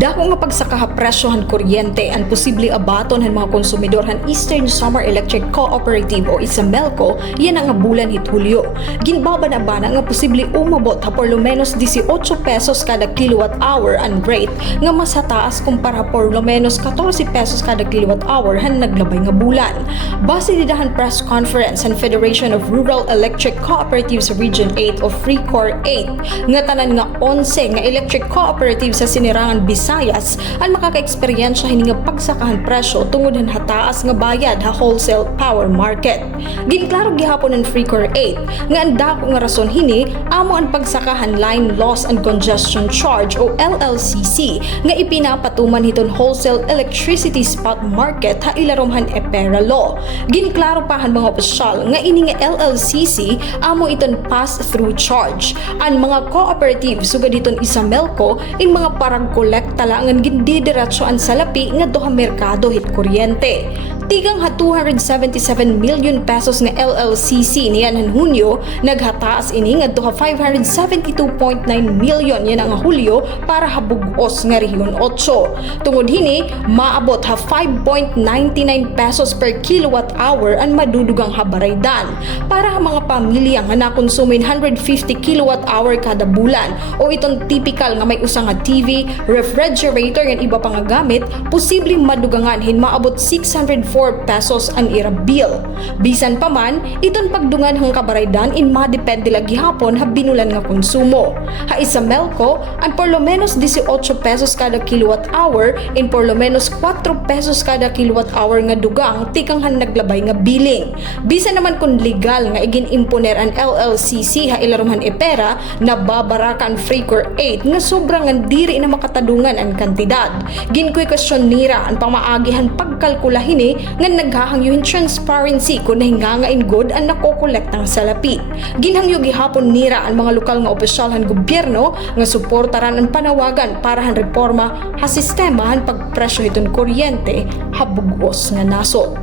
Dako nga pagsakahapresyohan kuryente ang posible abaton ng mga konsumidor han Eastern Samar Electric Cooperative o Isamelco yan ang bulan hit Hulyo. Ginbaba na bana nga posible umabot ha por lo menos 18 pesos kada kilowatt hour ang rate nga mas hataas kumpara por lo menos 14 pesos kada kilowatt hour han naglabay nga bulan. Base didahan press conference ang Federation of Rural Electric Cooperatives Region 8 of FreeCor 8 nga tanan nga 11 nga electric cooperatives sa sinirangan Visayas ang makaka-eksperyensya hini nga pagsakahan presyo tungod han hataas nga bayad ha wholesale power market. Ginklaro gihapon ng FreeCor 8 nga ang dako nga rason hini amo ang pagsakahan line loss and congestion charge o LLCC nga ipinapatuman hiton wholesale electricity spot market ha ilaromhan EPERA law. Ginklaro pa han mga opisyal nga ini nga LLCC amo iton pass-through charge. Ang mga cooperative sugad iton Isamelco in mga parang kolekta lang ang gindidiretsoan sa lapi nga duha merkado hit kuryente. Tigang ha 277 million pesos nga LLCC niyan han Hunyo, naghataas ini nga duha 572.9 million yan ang Hulyo para habugos nga Rehiyon 8. Tungod hini, maabot ha 5.99 pesos per kilowatt hour ang madudugang habaraydan para ha mga pamilya nga nakonsumin 150 kilowatt hour kada bulan o itong typical nga may usa nga TV, refrigerator nga iba pang gamit, posibleng madugangan hin maabot 604 pesos ang ira bill. Bisan pa man, iton pagdungan hang kabaraydan in madepende lagi hapon ha binulan nga konsumo. Ha Isamelco, ang por lo menos 18 pesos kada kilowatt hour in por lo menos 4 pesos kada kilowatt hour nga dugang tikang han naglabay nga billing. Bisan naman kung legal nga igin imponer ang LLCC ha ilarumhan EPERA na babarakan FreeCor 8 nga sobrang nga diri na makatadungan ang kantidad. Ginkuy question nira ang pamaagihan pagkalkula hini nga naghahangyuhin transparency kung nahingangain good ang nakokolektang salapi. Ginhangyo gihapon nira ang mga lokal nga opisyal han gobyerno nga suportaran ang panawagan para han reforma ha sistema han pagpresyo hiton kuryente habugos nga nasod.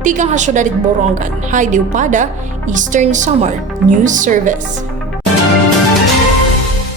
Tikang ha Syudad Borongan, Heidi Upada, Eastern Samar News Service.